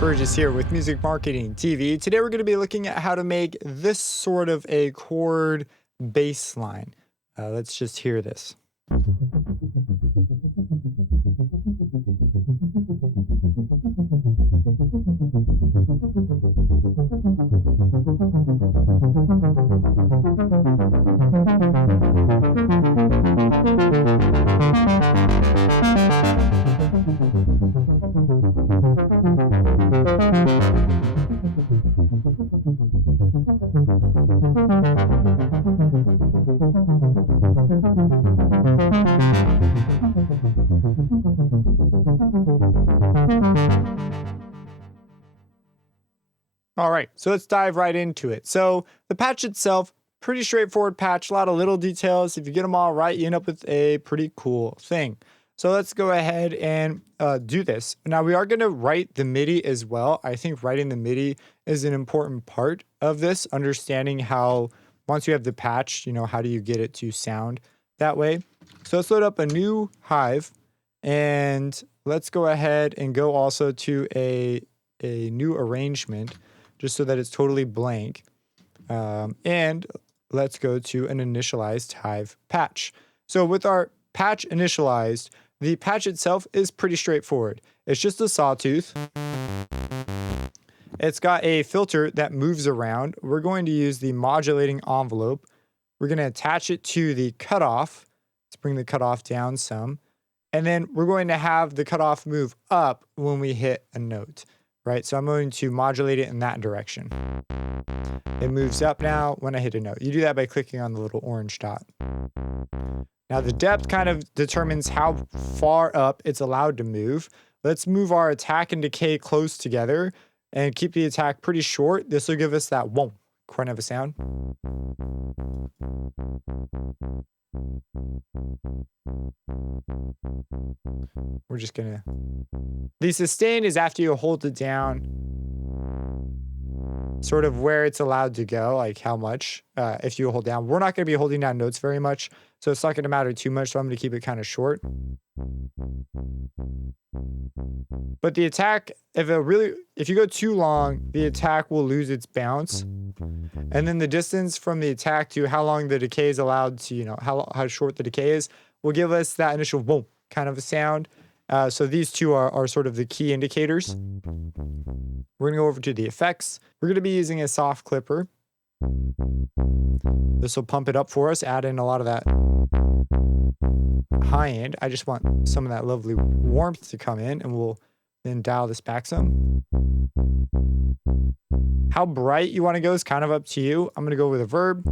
Burgess here with Music Marketing TV. Today we're going to be looking at how to make this sort of a chord bass line. Let's just hear this. All right, so let's dive right into it. So the patch itself, pretty straightforward patch, a lot of little details. If you get them all right, you end up with a pretty cool thing. So let's go ahead and do this. Now we are going to write the MIDI as well. I think writing the MIDI is an important part of this, understanding how once you have the patch, you know, how do you get it to sound that way? So let's load up a new Hive and let's go ahead and go also to a new arrangement just so that it's totally blank. And let's go to an initialized Hive patch. So with our patch initialized, the patch itself is pretty straightforward. It's just a sawtooth. It's got a filter that moves around. We're going to use the modulating envelope. We're going to attach it to the cutoff. Let's bring the cutoff down some. And then we're going to have the cutoff move up when we hit a note, right? So I'm going to modulate it in that direction. It moves up now when I hit a note. You do that by clicking on the little orange dot. Now the depth kind of determines how far up it's allowed to move. Let's move our attack and decay close together and keep the attack pretty short. This will give us that whoa kind of a sound. We're just gonna... The sustain is after you hold it down, sort of where it's allowed to go, like how much, if you hold down. We're not gonna be holding down notes very much, so it's not gonna matter too much, so I'm gonna keep it kind of short. But the attack, if you go too long, the attack will lose its bounce. And then the distance from the attack to how long the decay is allowed to, you know, how short the decay is, will give us that initial boom kind of a sound. So these two are sort of the key indicators. We're gonna go over to the effects. We're gonna be using a soft clipper. This will pump it up for us, add in a lot of that high end. I just want some of that lovely warmth to come in, and we'll then dial this back some. How bright you want to go is kind of up to you. I'm going to go with a verb.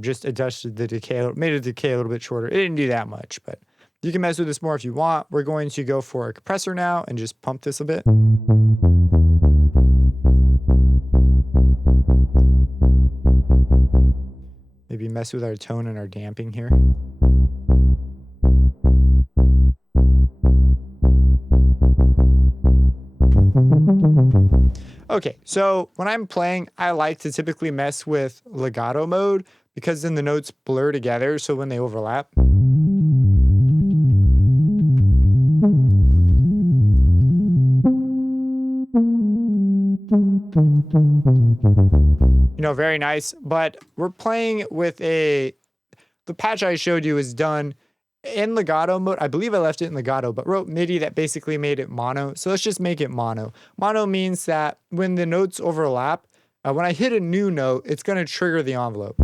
Just adjusted the decay, made the decay a little bit shorter. It didn't do that much, but you can mess with this more if you want. We're going to go for a compressor now and just pump this a bit. Maybe mess with our tone and our damping here. Okay, so when I'm playing, I like to typically mess with legato mode because then the notes blur together, so when they overlap. You know, very nice, but we're playing with the patch I showed you is done in legato mode. I believe I left it in legato, but wrote MIDI that basically made it mono. So let's just make it mono. Mono means that when the notes overlap, when I hit a new note, it's going to trigger the envelope.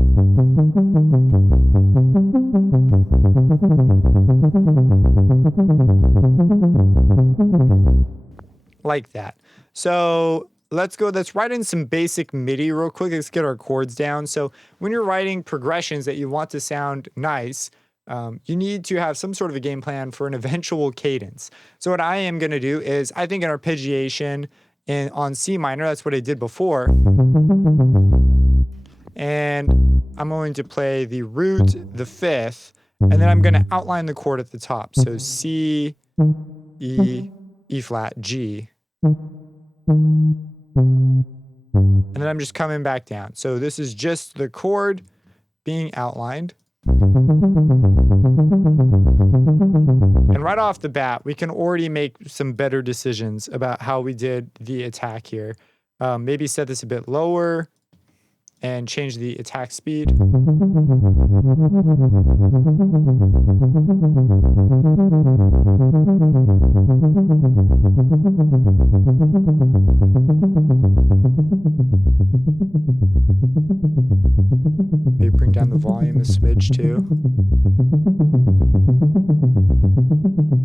Like that. So let's write in some basic MIDI real quick. Let's get our chords down. So when you're writing progressions that you want to sound nice, you need to have some sort of a game plan for an eventual cadence. So what I am going to do is, I think an arpeggiation on C minor, that's what I did before. And I'm going to play the root, the fifth, and then I'm going to outline the chord at the top. So C, E, E flat, G. And then I'm just coming back down. So this is just the chord being outlined. And right off the bat, we can already make some better decisions about how we did the attack here. Maybe set this a bit lower and change the attack speed. Maybe bring down the volume a smidge too.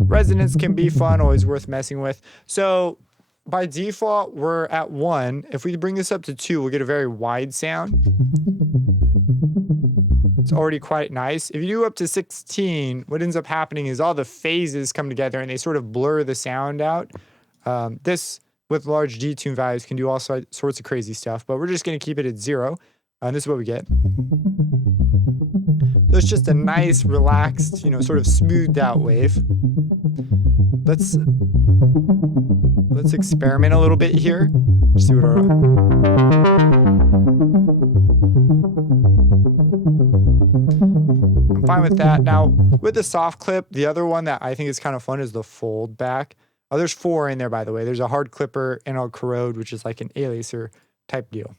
Resonance can be fun, always worth messing with. So by default, we're at 1. If we bring this up to 2, we'll get a very wide sound. It's already quite nice. If you do up to 16, what ends up happening is all the phases come together and they sort of blur the sound out. This, with large detune values, can do all sorts of crazy stuff, but we're just going to keep it at 0. And this is what we get. So it's just a nice, relaxed, you know, sort of smoothed out wave. Let's experiment a little bit here. See what our... I'm fine with that. Now, with the soft clip, the other one that I think is kind of fun is the fold back. Oh, there's 4 in there, by the way. There's a hard clipper and a corrode, which is like an aliaser type deal.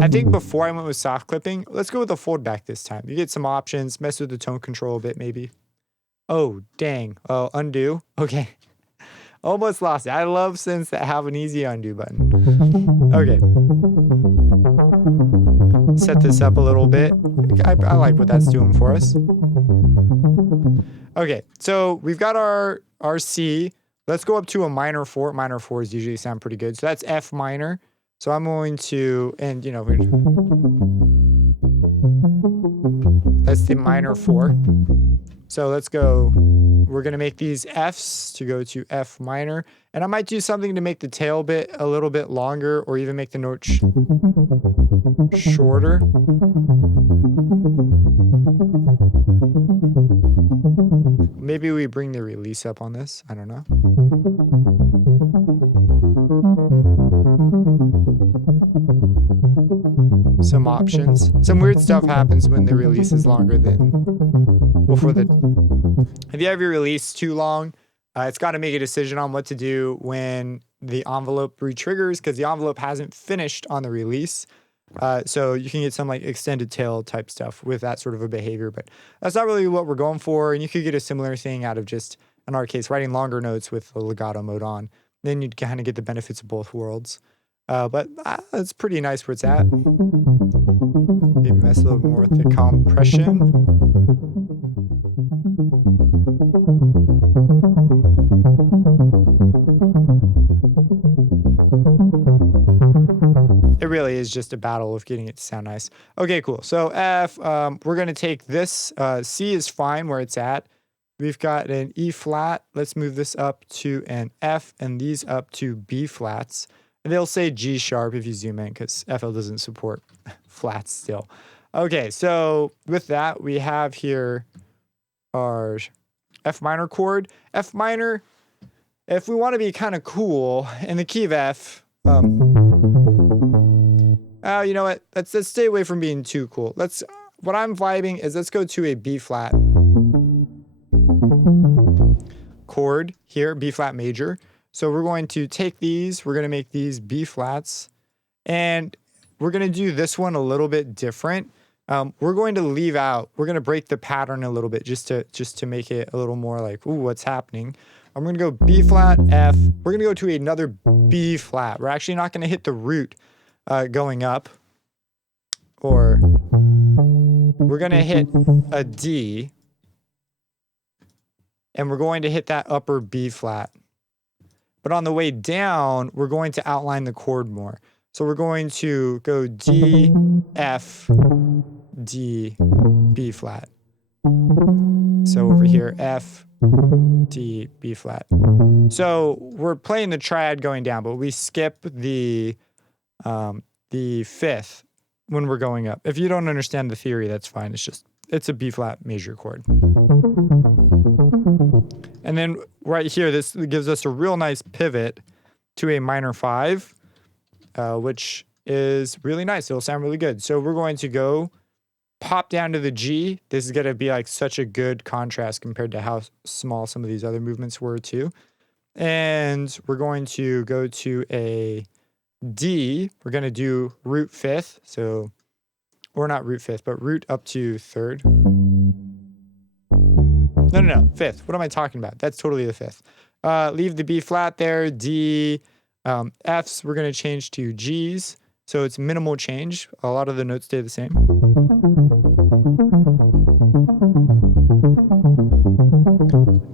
I think before I went with soft clipping, let's go with the fold back this time. You get some options, mess with the tone control a bit maybe. Oh, dang. Oh, undo. Okay. Almost lost it. I love synths that have an easy undo button. Okay. Set this up a little bit. I like what that's doing for us. Okay, so we've got our C. Let's go up to a minor 4. Minor 4s usually sound pretty good. So that's F minor. So I'm going to, and you know, that's the minor 4. So let's go, we're going to make these Fs to go to F minor. And I might do something to make the tail bit a little bit longer or even make the note shorter. Maybe we bring the release up on this. I don't know. Some options. Some weird stuff happens when the release is longer than before the... If you have your release too long, it's got to make a decision on what to do when the envelope re-triggers because the envelope hasn't finished on the release. So you can get some like extended tail type stuff with that sort of a behavior, but that's not really what we're going for. And you could get a similar thing out of just, in our case, writing longer notes with the legato mode on. Then you'd kind of get the benefits of both worlds. But it's pretty nice where it's at. Maybe mess a little more with the compression. It really is just a battle of getting it to sound nice. Okay, cool. So F, we're going to take this. C is fine where it's at. We've got an E flat. Let's move this up to an F and these up to B flats. And they'll say G sharp if you zoom in because FL doesn't support flats still. Okay, so with that, we have here our F minor chord. F minor, if we want to be kind of cool in the key of F, you know what? Let's stay away from being too cool. What I'm vibing is let's go to a B flat chord here, B flat major. So we're going to take these, we're going to make these B flats, and we're going to do this one a little bit different. We're going to leave out, we're going to break the pattern a little bit just to make it a little more like, ooh, what's happening? I'm going to go B flat, F. We're going to go to another B flat. We're actually not going to hit the root going up, or we're going to hit a D, and we're going to hit that upper B flat. But on the way down, we're going to outline the chord more. So we're going to go D, F, D, B flat. So over here, F, D, B flat. So we're playing the triad going down, but we skip the fifth when we're going up. If you don't understand the theory, that's fine. It's a B flat major chord. And then right here, this gives us a real nice pivot to a minor 5, which is really nice. It'll sound really good. So we're going to go pop down to the G. This is going to be like such a good contrast compared to how small some of these other movements were too. And we're going to go to a D. We're going to do root fifth. So, or not root fifth, but root up to third. No, fifth. What am I talking about? That's totally the fifth. Leave the B flat there. D, Fs, we're going to change to Gs. So it's minimal change. A lot of the notes stay the same.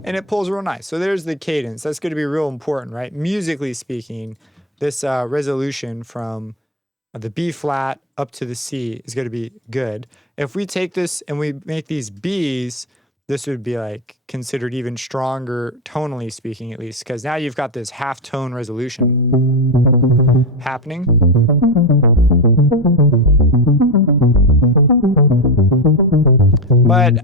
And it pulls real nice. So there's the cadence. That's going to be real important, right? Musically speaking, this resolution from the B flat up to the C is going to be good. If we take this and we make these Bs, this would be like considered even stronger, tonally speaking, at least, because now you've got this half tone resolution happening. But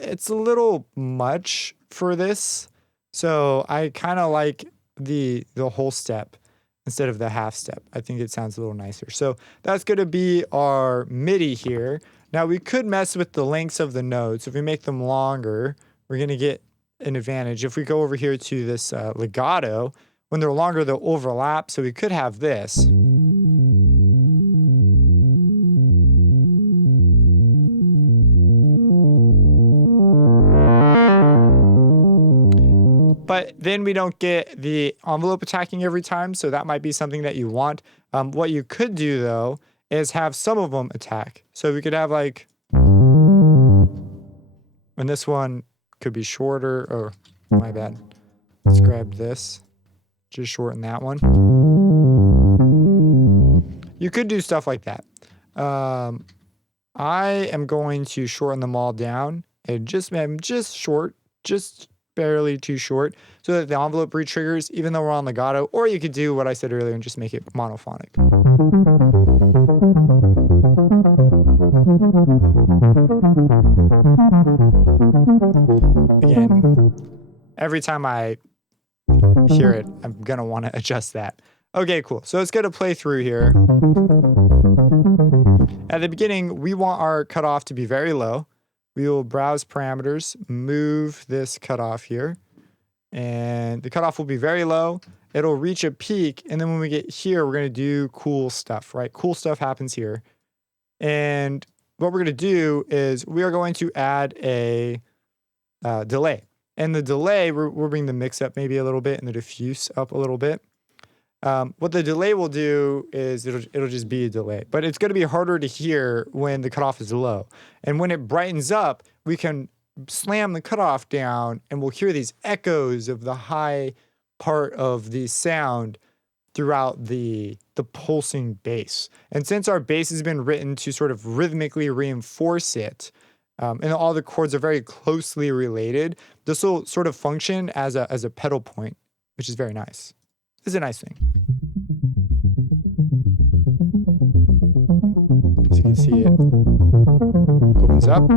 it's a little much for this, so I kind of like the whole step instead of the half step. I think it sounds a little nicer. So that's going to be our MIDI here. Now we could mess with the lengths of the notes. If we make them longer, we're going to get an advantage. If we go over here to this legato, when they're longer, they'll overlap. So we could have this. But then we don't get the envelope attacking every time, so that might be something that you want. What you could do, though, is have some of them attack. So we could have like, and this one could be shorter. Oh, my bad. Let's grab this. Just shorten that one. You could do stuff like that. I am going to shorten them all down and I'm just short, just barely too short, so that the envelope re-triggers even though we're on legato. Or you could do what I said earlier and just make it monophonic. Again, every time I hear it, I'm gonna want to adjust that. Okay, cool. So it's gonna play through here. At the beginning, we want our cutoff to be very low. We will browse parameters, move this cutoff here, and the cutoff will be very low. It'll reach a peak, and then when we get here, we're going to do cool stuff, right? Cool stuff happens here. And what we're going to do is we are going to add a delay. And the delay, we'll bring the mix up maybe a little bit and the diffuse up a little bit. What the delay will do is it'll just be a delay, but it's going to be harder to hear when the cutoff is low. And when it brightens up, we can slam the cutoff down and we'll hear these echoes of the high part of the sound throughout the pulsing bass. And since our bass has been written to sort of rhythmically reinforce it, and all the chords are very closely related, this will sort of function as a pedal point, which is very nice. This is a nice thing. As you can see, it opens up.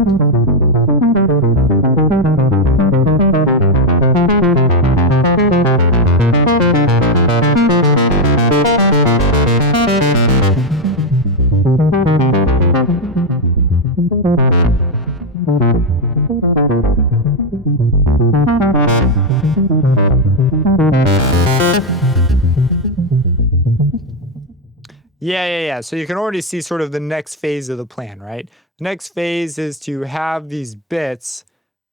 Yeah. So you can already see sort of the next phase of the plan, right? The next phase is to have these bits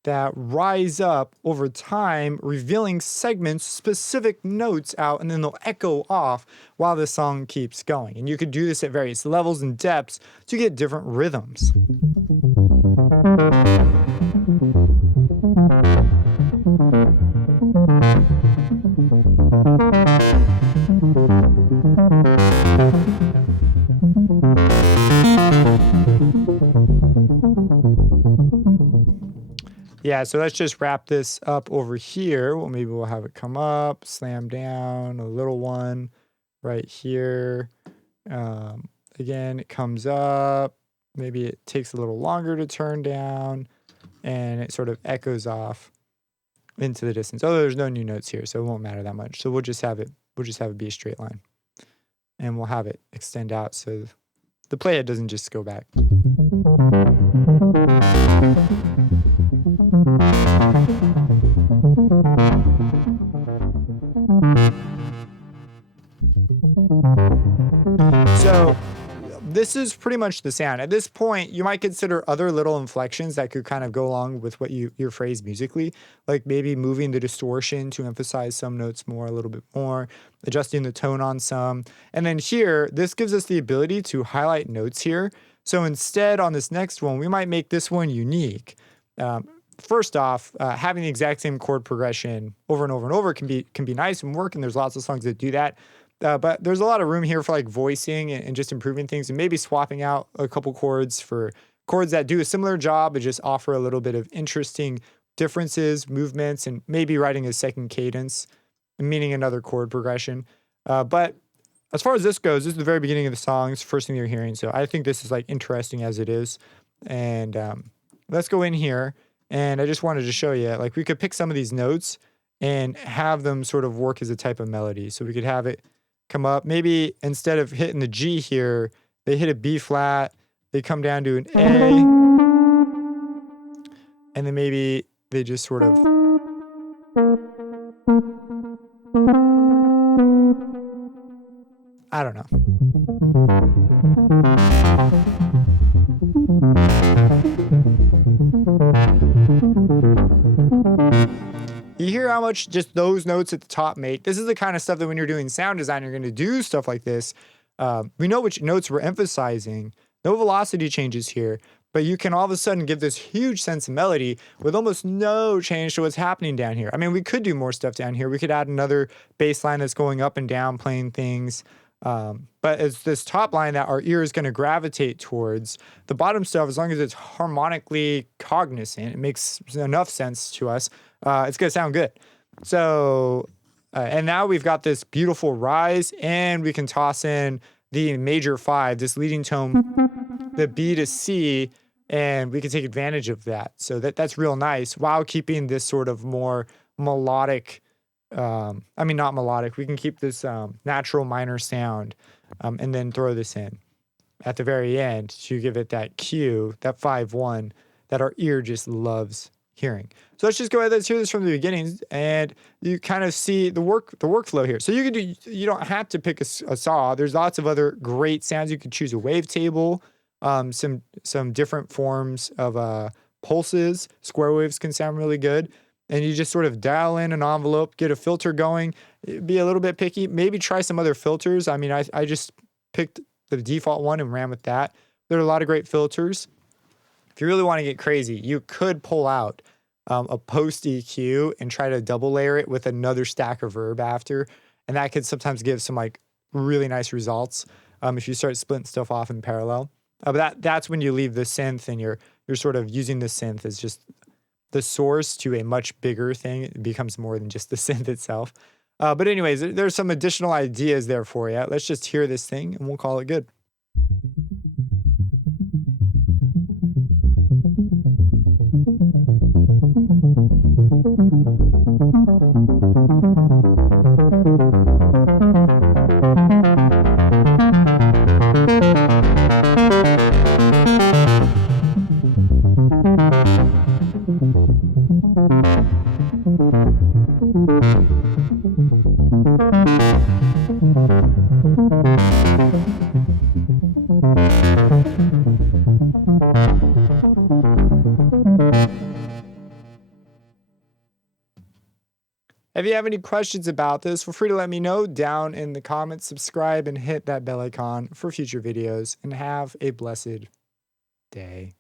that rise up over time, revealing segments, specific notes out, and then they'll echo off while the song keeps going. And you could do this at various levels and depths to get different rhythms. Yeah, so let's just wrap this up over here. Well, maybe we'll have it come up, slam down, a little one right here. Again, it comes up. Maybe it takes a little longer to turn down, and it sort of echoes off into the distance. Although there's no new notes here, so it won't matter that much. So we'll just have it be a straight line. and we'll have it extend out so the playhead doesn't just go back. So this is pretty much the sound. At this point, you might consider other little inflections that could kind of go along with what your phrase musically, like maybe moving the distortion to emphasize some notes more, a little bit more, adjusting the tone on some. And then here, this gives us the ability to highlight notes here. So instead, on this next one, we might make this one unique. First off, having the exact same chord progression over and over and over can be nice and work, and there's lots of songs that do that. But there's a lot of room here for like voicing and just improving things, and maybe swapping out a couple chords for chords that do a similar job but just offer a little bit of interesting differences, movements, and maybe writing a second cadence, meaning another chord progression. But as far as this goes, this is the very beginning of the song. It's the first thing you're hearing. So I think this is like interesting as it is. And let's go in here. And I just wanted to show you, like we could pick some of these notes and have them sort of work as a type of melody. So we could have it come up. Maybe instead of hitting the G here, they hit a B flat, they come down to an A, and then maybe they just sort of... I don't know. You hear how much just those notes at the top make. This is the kind of stuff that when you're doing sound design, you're going to do stuff like this. We know which notes we're emphasizing. No velocity changes here, but you can all of a sudden give this huge sense of melody with almost no change to what's happening down here. I mean, we could do more stuff down here. We could add another bass line that's going up and down, playing things. But it's this top line that our ear is going to gravitate towards. The bottom stuff, as long as it's harmonically cognizant, it makes enough sense to us, it's going to sound good. So, and now we've got this beautiful rise, and we can toss in the major 5, this leading tone, the B to C, and we can take advantage of that. So that's real nice while keeping this sort of more melodic, I mean, not melodic. We can keep this natural minor sound and then throw this in at the very end to give it that cue, that 5-1 that our ear just loves hearing. So let's just go ahead. Let's hear this from the beginning, and you kind of see the workflow here. So you don't have to pick a saw. There's lots of other great sounds. You could choose a wavetable, some different forms of pulses. Square waves can sound really good. And you just sort of dial in an envelope, get a filter going, be a little bit picky, maybe try some other filters. I mean, I just picked the default one and ran with that. There are a lot of great filters. If you really want to get crazy, you could pull out a post EQ and try to double layer it with another stack of reverb after. And that could sometimes give some like really nice results if you start splitting stuff off in parallel. But that's when you leave the synth and you're sort of using the synth as just the source to a much bigger thing. It becomes more than just the synth itself. But anyways, there's some additional ideas there for you. Let's just hear this thing and we'll call it good. If you have any questions about this, feel free to let me know down in the comments. Subscribe and hit that bell icon for future videos, and have a blessed day.